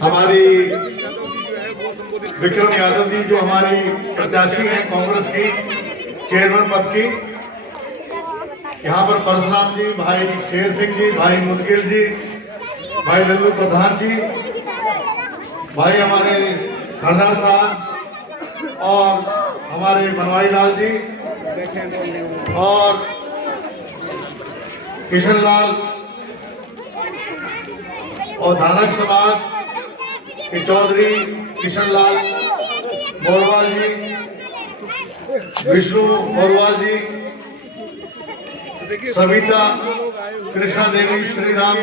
हमारी विक्रम यादव जी जो हमारी प्रत्याशी हैं कांग्रेस की चेयरमैन पद की, यहाँ पर परशुराम जी, भाई शेर सिंह जी, भाई मुदगिल जी, भाई लल्लू प्रधान जी, भाई हमारे खरदार साहब और हमारे बनवाई लाल जी और किशन लाल और धानक समाज के चौधरी किशन लाल बोरवाल जी, विष्णु बोरवाल जी, सविता कृष्णा देवी, श्री राम,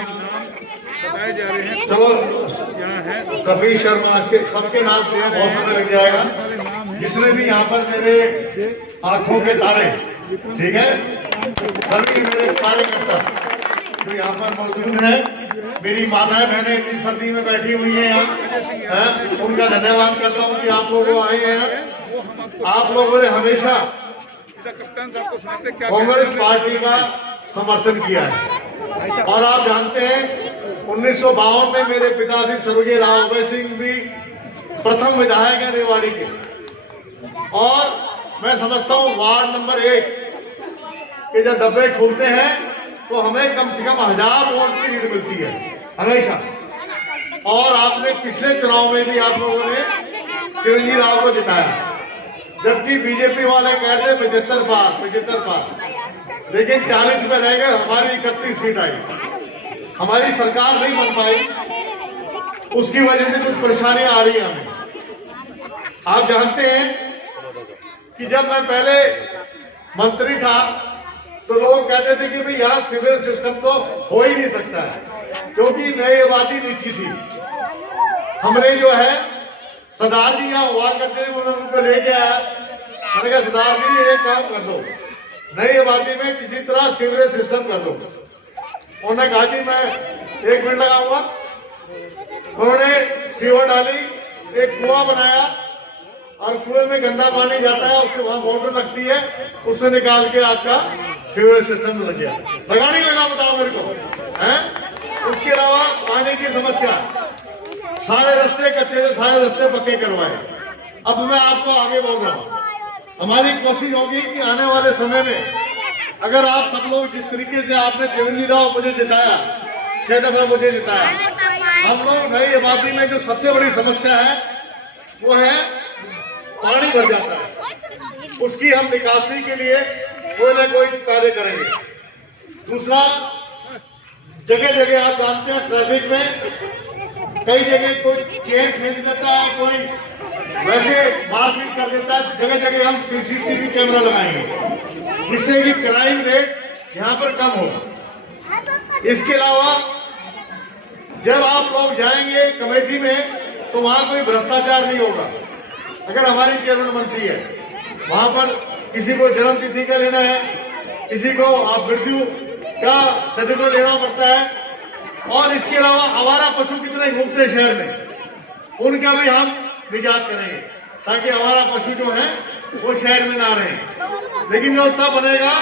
चलो कपिल शर्मा, सबके नाम से बहुत समय लग जाएगा। जितने भी यहाँ पर मेरे आंखों के तारे, ठीक है, सभी मेरे कार्यकर्ता जो यहाँ पर मौजूद हैं, मेरी माताएं बहनें इतनी सर्दी में बैठी हुई हैं यहाँ, उनका धन्यवाद करता हूँ कि आप लोग आए हैं। आप लोगों ने हमेशा कांग्रेस पार्टी का समर्थन किया है और आप जानते हैं 1952 में मेरे पिताजी स्वर्गीय राव उदय सिंह भी प्रथम विधायक है रेवाड़ी के, और मैं समझता हूँ वार्ड नंबर 1 के जब डब्बे खुलते हैं तो हमें कम से कम 1000 वोट की लीड मिलती है हमेशा। और आपने पिछले चुनाव में भी आप लोगों ने चिरंजीवी राव को जिताया, जबकि बीजेपी वाले कहते 75 पार, लेकिन 40 में रह गए, हमारी 31 सीट आई। हमारी सरकार नहीं बन पाई, उसकी वजह से कुछ परेशानियां आ रही है हमें। आप जानते हैं कि जब मैं पहले मंत्री था तो लोग कहते थे कि भाई यहाँ सिविल सिस्टम तो हो ही नहीं सकता है, क्योंकि नई आबादी नीची थी। हमने जो है सरदार जी यहाँ हुआ करते थे, उनको लेके आया, मैंने कहा सरदार जी एक काम कर दो, नई आबादी में किसी तरह सीवरेज सिस्टम कर दो। उन्होंने कहा जी मैं 1 मिनट लगाऊंगा। उन्होंने सीवर डाली, एक कुआं बनाया और कुएं में गंदा पानी जाता है, उससे वहां मोटर लगती है, उससे निकाल के आपका सीवरेज सिस्टम लग गया। लगा नहीं लगा बताओ मेरे को, हैं? उसके अलावा पानी की समस्या, सारे रास्ते कच्चे थे, सारे रास्ते पक्के करवाए। अब मैं आपको आगे बोल रहा हूँ, हमारी कोशिश होगी कि आने वाले समय में अगर आप सब लोग जिस तरीके से आपने चिरंजीवी राव मुझे जिताया, 6 दफा मुझे जिताया, हम लोग नई आबादी में जो सबसे बड़ी समस्या है वो है पानी भर जाता है, उसकी हम निकासी के लिए कोई ना कोई कार्य करेंगे। दूसरा, जगह जगह आप जानते हैं ट्रैफिक में कई जगह कोई चेन खींच देता है, कोई वैसे मारपीट कर देता है। जगह जगह हम सीसीटीवी कैमरा लगाएंगे जिससे कि क्राइम रेट यहाँ पर कम हो। इसके अलावा जब आप लोग जाएंगे कमेटी में तो वहां कोई भ्रष्टाचार नहीं होगा। अगर हमारी चेयरमैन बनती है, वहां पर किसी को जन्म तिथि का लेना है, किसी को आप मृत्यु का सर्टिफिकेट लेना पड़ता है, और इसके अलावा आवारा पशु कितने घूमते हैं शहर में, उनका भी हम निजात करेंगे ताकि आवारा पशु जो है वो शहर में ना रहे। लेकिन जो तब बनेगा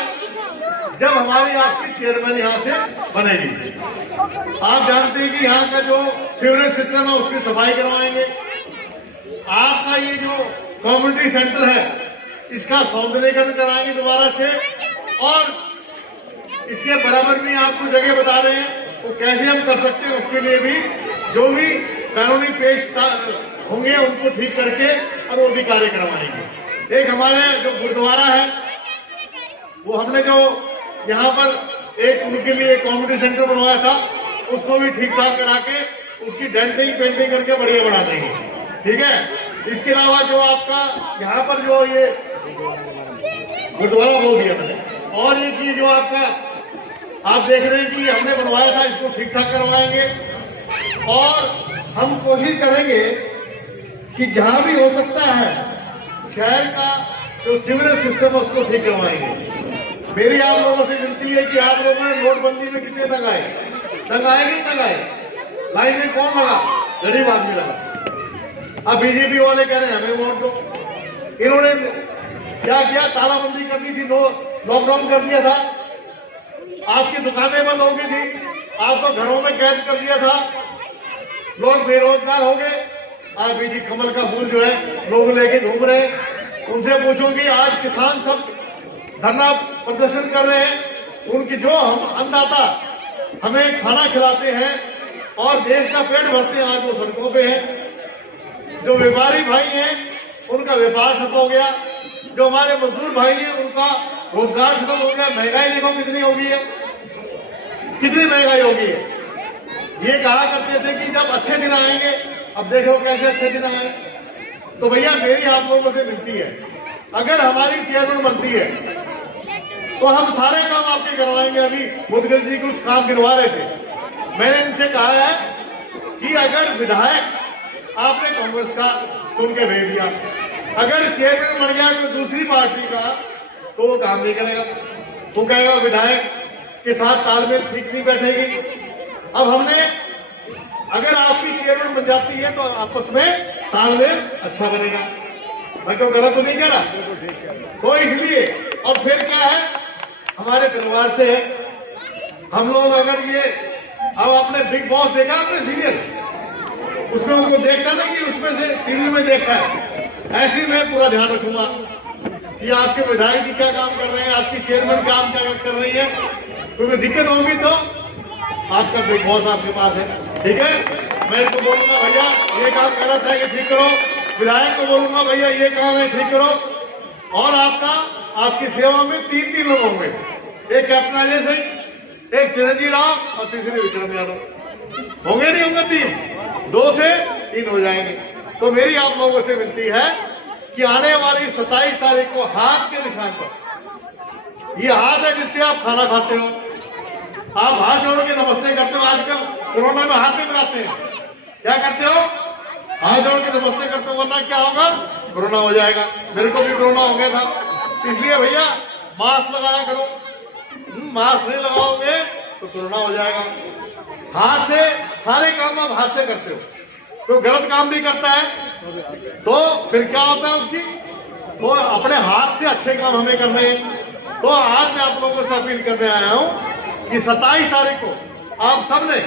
जब हमारी आपकी चेयरमैन यहाँ से बनेगी। आप जानते हैं कि यहाँ का जो सीवरेज सिस्टम है उसकी सफाई करवाएंगे। आपका ये जो कम्युनिटी सेंटर है इसका सौंदर्यीकरण कराएंगे दोबारा से, और इसके बराबर में आपको जगह बता रहे हैं वो कैसे हम कर सकते हैं। उसके लिए भी जो भी कानूनी पेश होंगे उनको ठीक करके और वो भी कार्य करवाएंगे। एक हमारे जो गुरुद्वारा है वो हमने जो यहाँ पर एक उनके लिए कम्युनिटी सेंटर बनवाया था, उसको भी ठीक ठाक करा के उसकी डेंटिंग पेंटिंग करके बढ़िया बना देंगे, ठीक है। इसके अलावा जो आपका यहाँ पर जो ये गुरुद्वारा बोल दिया मैंने, और ये चीज जो आपका आप देख रहे हैं कि हमने बनवाया था, इसको ठीक ठाक करवाएंगे। और हम कोशिश करेंगे कि जहां भी हो सकता है शहर का जो सीवरेज सिस्टम है उसको ठीक करवाएंगे। मेरी आप लोगों से विनती है कि आप लोगों ने नोटबंदी में कितने तक आए, नहीं तक आए, लाइन में कौन लगा? गरीब आदमी लगा। अब बीजेपी वाले कह रहे हैं हमें वोट दो। इन्होंने क्या किया? तालाबंदी कर दी थी, लॉकडाउन कर दिया था, आपकी दुकानें बंद हो गई थी, आपको घरों में कैद कर दिया था, लोग बेरोजगार हो गए। आज बीजी कमल का फूल जो है लोग लेके घूम रहे हैं। उनसे पूछूंगी, आज किसान सब धरना प्रदर्शन कर रहे हैं, उनकी जो हम अन्नदाता हमें खाना खिलाते हैं और देश का पेट भरते हैं, आज वो सड़कों पे हैं। जो व्यापारी भाई हैं उनका व्यापार खत्म हो गया। जो हमारे मजदूर भाई हैं उनका रोजगार खत्म हो गया। महंगाई देखो कितनी होगी है, कितनी महंगाई होगी है। ये कहा करते थे कि जब अच्छे दिन आएंगे, अब देखो कैसे अच्छे दिन आए। तो भैया मेरी आप लोगों से विनती है, अगर हमारी चेयरमैन बनती है तो हम सारे काम आपके करवाएंगे। अभी मुदगल जी कुछ काम गिनवा रहे थे, मैंने इनसे कहा है कि अगर विधायक आपने कांग्रेस का चुन के भेज दिया, अगर चेयरमैन बन गया तो दूसरी पार्टी का, तो वो काम नहीं करेगा। वो कहेगा विधायक के साथ तालमेल ठीक नहीं बैठेगी। अब हमने, अगर आपकी चेयरमैन बन जाती है तो आपस में तालमेल अच्छा बनेगा। मैं तो गलत तो नहीं कह रहा। तो इसलिए, और फिर क्या है, हमारे परिवार से हम लोग अगर ये, अब आपने बिग बॉस देखा, आपने सीरियल, उसमें उनको देखता ना कि उसमें से टीवी में देखा है, ऐसे मैं पूरा ध्यान रखूंगा कि आपके विधायक जी क्या काम कर रहे हैं, आपकी चेयरमैन काम क्या कर रही है। क्योंकि दिक्कत होगी तो आपका बिग बॉस आपके पास है, ठीक है। मैं इनको बोलूंगा भैया ये काम गलत है, ये ठीक करो। विधायक को बोलूंगा भैया ये काम है, ठीक करो। और आपकी सेवा में तीन लोग होंगे, एक कैप्टन अजय सिंह, एक चिरंजीव राव और तीसरे विक्रम यादव। होंगे नहीं होंगे तीन, 2 से 3 हो जाएंगे। तो मेरी आप लोगों से विनती है कि आने वाली 27 तारीख को हाथ के निशान पर, ये हाथ है जिससे आप खाना खाते हो, आप हाथ जोड़ के नमस्ते करते हो। आजकल कोरोना में हाथ नहीं मिलाते हैं, क्या करते हो, हाथ जोड़ के नमस्ते करते हो, वरना क्या होगा, कोरोना हो जाएगा। मेरे को भी कोरोना हो गया था। इसलिए भैया मास्क लगाया करो, मास्क नहीं लगाओगे तो कोरोना हो जाएगा। हाथ से सारे काम आप हाथ से करते हो, तो गलत काम भी करता है तो फिर क्या होता है उसकी, तो अपने हाथ से अच्छे काम हमें करने हैं। तो आज मैं आप लोगों से अपील करने आया हूं कि 27 तारीख को आप सबने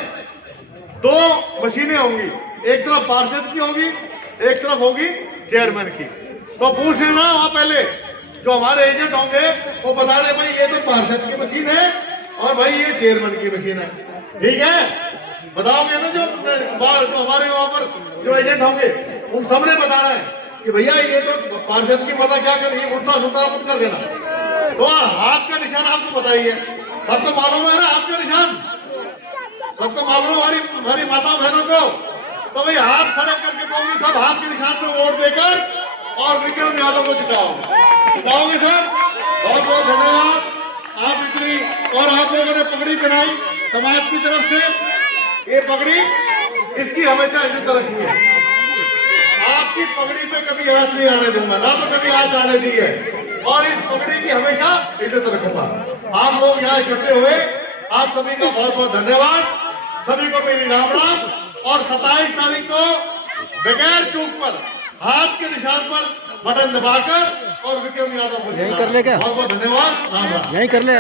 2 मशीनें होंगी, एक तरफ पार्षद की होगी, एक तरफ होगी चेयरमैन की। तो पूछ लेना वहां पहले, जो हमारे एजेंट होंगे वो बता रहे भाई ये तो पार्षद की मशीन है और भाई ये चेयरमैन की मशीन है, ठीक है। बताओगे ना, जो हमारे वहां पर जो एजेंट होंगे उन सबने बताना है कि भैया ये तो पार्षद की पता क्या कर, ये उल्टा सुल्टा मत कर देना। तो हाथ का निशान आपको बताइए, सबको मालूम है ना हाथ का निशान, सबको मालूम है हमारी माताओं बहनों को। तो भाई हाथ खड़े करके कहोगे सब हाथ के निशान पे वोट देकर और विक्रम यादव को जिताओगे सर। बहुत बहुत धन्यवाद। आप इतनी, और आप लोगों ने पगड़ी पहनाई समाज की तरफ से, ये पगड़ी इसकी हमेशा इज्जत रखी है। आपकी पगड़ी पे कभी हाथ नहीं आने दूंगा, ना तो कभी हाथ आने दी है, और इस पगड़ी की हमेशा इज्जत रखूंगा। आप लोग यहाँ इकट्ठे हुए, आप सभी का बहुत बहुत धन्यवाद। सभी को मेरी राम राम। और 27 तारीख को बगैर चूक पर हाथ के निशान पर बटन दबाकर और विक्रम यादव को यही कर ले क्या? बहुत बहुत धन्यवाद। राम राम। यही कर ले।